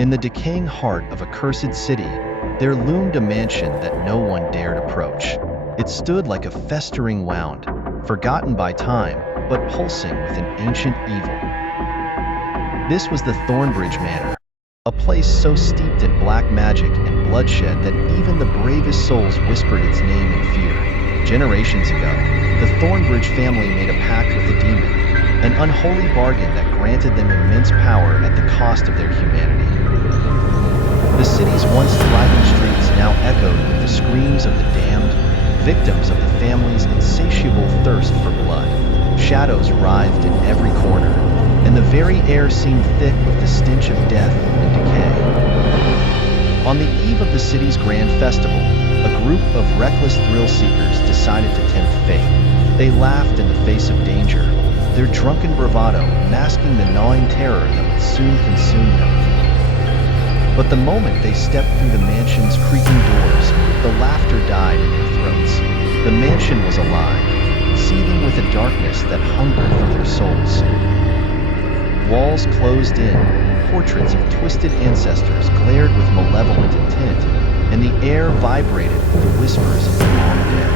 In the decaying heart of a cursed city, there loomed a mansion that no one dared approach. It stood like a festering wound, forgotten by time, but pulsing with an ancient evil. This was the Thornbridge Manor, a place so steeped in black magic and bloodshed that even the bravest souls whispered its name in fear. Generations ago, the Thornbridge family made a pact with a demon, an unholy bargain that granted them immense power at the cost of their humanity. The city's once thriving streets now echoed with the screams of the damned, victims of the family's insatiable thirst for blood. Shadows writhed in every corner, and the very air seemed thick with the stench of death and decay. On the eve of the city's grand festival, a group of reckless thrill-seekers decided to tempt fate. They laughed in the face of danger, their drunken bravado masking the gnawing terror that would soon consume them. But the moment they stepped through the mansion's creaking doors, the laughter died in their throats. The mansion was alive, seething with a darkness that hungered for their souls. Walls closed in, portraits of twisted ancestors glared with malevolent intent, and the air vibrated with the whispers of the long dead.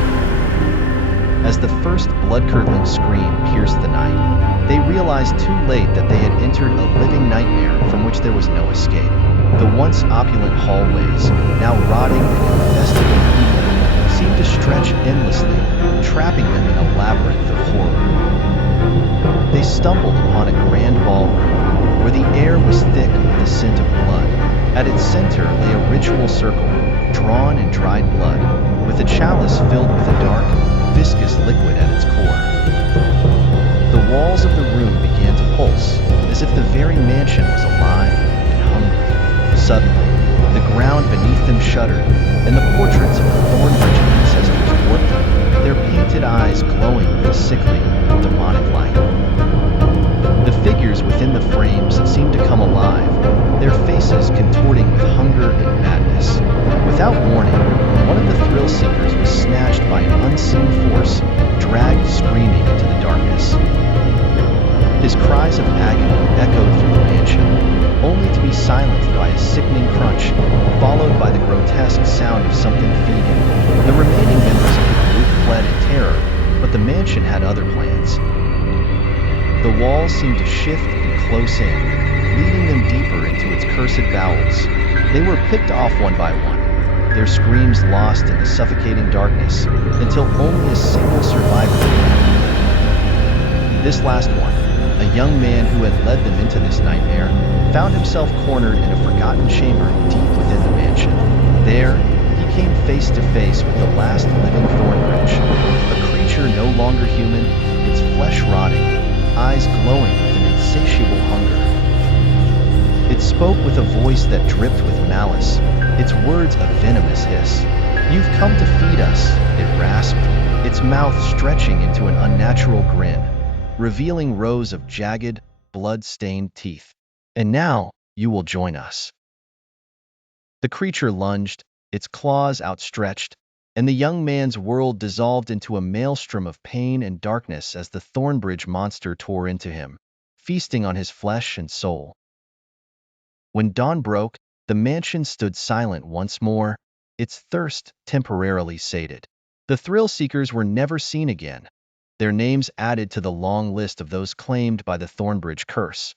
As the first blood-curdling scream pierced the night, they realized too late that they had entered a living nightmare from which there was no escape. The once opulent hallways, now rotting and infested with evil, seemed to stretch endlessly, trapping them in a labyrinth of horror. They stumbled upon a grand ballroom, where the air was thick with the scent of blood. At its center lay a ritual circle, drawn in dried blood, with a chalice filled with a dark, viscous liquid at its core. The walls of the room began to pulse, as if the very mansion was alive and hungry. Suddenly, the ground beneath them shuddered, and the portraits of the Thornbridge ancestors warped, their painted eyes glowing with a sickly, demonic light. The figures within the frames seemed to come alive, their faces contorting with hunger and madness. Without warning, one of the thrill-seekers was snatched by an unseen force, dragged screaming into the darkness. His cries of agony echoed through the mansion, only to be silenced by a sickening crunch, followed by the grotesque sound of something feeding. The remaining members of the group fled in terror, but the mansion had other plans. The walls seemed to shift and close in, leading them deeper into its cursed bowels. They were picked off one by one, their screams lost in the suffocating darkness, until only a single survivor remained. This last one, a young man who had led them into this nightmare, found himself cornered in a forgotten chamber deep within the mansion. There, he came face to face with the last living Thornbridge, a creature no longer human, its flesh rotting, eyes glowing with an insatiable hunger. It spoke with a voice that dripped with malice, its words a venomous hiss. "You've come to feed us," it rasped, its mouth stretching into an unnatural grin, revealing rows of jagged, blood-stained teeth. "And now, you will join us." The creature lunged, its claws outstretched, and the young man's world dissolved into a maelstrom of pain and darkness as the Thornbridge monster tore into him, feasting on his flesh and soul. When dawn broke, the mansion stood silent once more, its thirst temporarily sated. The thrill-seekers were never seen again, their names added to the long list of those claimed by the Thornbridge curse.